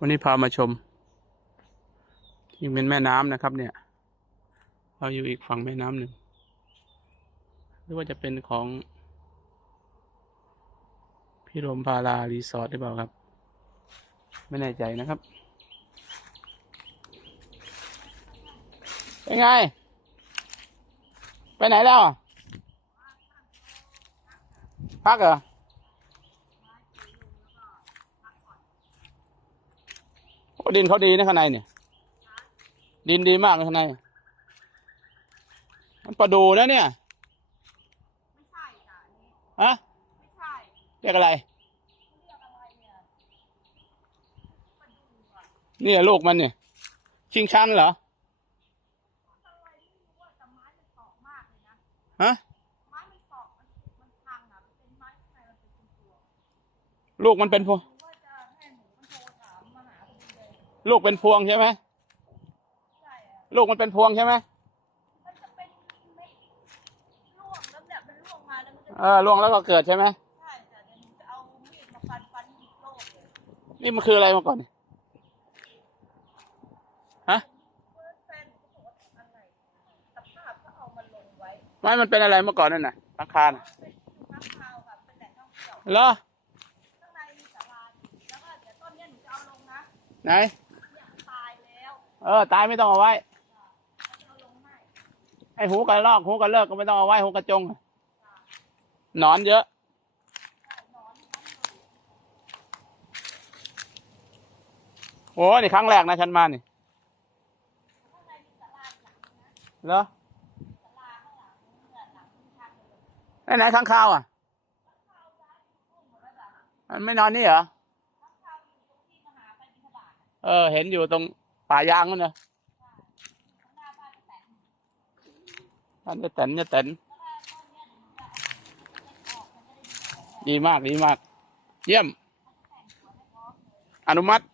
วันนี้พามาชมที่เป็นแม่น้ำนะครับ เนี่ย เราอยู่อีกฝั่งแม่น้ำหนึ่งหรือว่าจะเป็นของพี่รมพารารีสอร์ทหรือเปล่าครับ ไม่แน่ใจนะครับเป็นไง ไปไหนแล้วพักเหรอ โอ้ ดินเขาดีนะข้างในเนี่ย ดินดีมากเลยข้างใน มันประดูนะเนี่ย ไม่ใช่จ้ะอันนี้ฮะ ไม่ใช่เรียกอะไร เรียกอะไรเนี่ยมาดูอะเนี่ยลูกมันเนี่ย ชิงชันเหรออะไรไม่รู้อะแต่ไม้มันเกาะมากเลยนะ ฮะ ไม้มันเกาะมันมันพังอะมันเป็นไม้ข้างในมันเป็นตัวลูกมันเป็นพว ลยลูกเป็นพวงใช่ไหมใช่อะลูกมันเป็นพวงใช่ไหมมันจะเป็นเม็ดร่วงแล้วเนี่ยมันร่วงมาแล้วมันจะเออล่วงแล้วก็เกิดใช่ไหมใช่จ้ะเดี๋ยวหนูจะเอามีดมาฟันฟันอีกโลกเลยนี่มันคืออะไรมาก่อนเนี่ยฮะเพื่อนแฟนหนูก็บอกว่าอะไรสภาพเขาเอามาลงไว้ไม้มันเป็นอะไรมาก่อนนั่นน่ะราคาน่ะเป็นข้างคาวค่ะเป็นแหล่งท่องเที่ยว เหรอข้างในมีศาลาแล้วก็เดี๋ยวต้นเนี้ยหนูจะเอาลงนะ ไหน เนี่ยตายแล้ว เออ ตายไม่ต้องเอาไว้ให้ไอ้หูกระลอกหูกระเลิกก็ไม่ต้องเอาไว้หูกระจงนอนเยอะ โอ้นี่ครั้งแรกนะฉันมานี่เหรอศาลาข้างหลังเนี่ยหลังทางเลยไหนไหนข้างข้าวอะ มันไม่นอนนี่เหรอ เออ เห็นอยู่ตรง ป่ายางนั่นนะข้างหน้าบ้านแต่ท่านจะแตนจะแตนแล้วก็ต้นเนี้ยหนูจะเอาเล็กออกมันดีมากดีมาก เยี่ยม อนุมัติ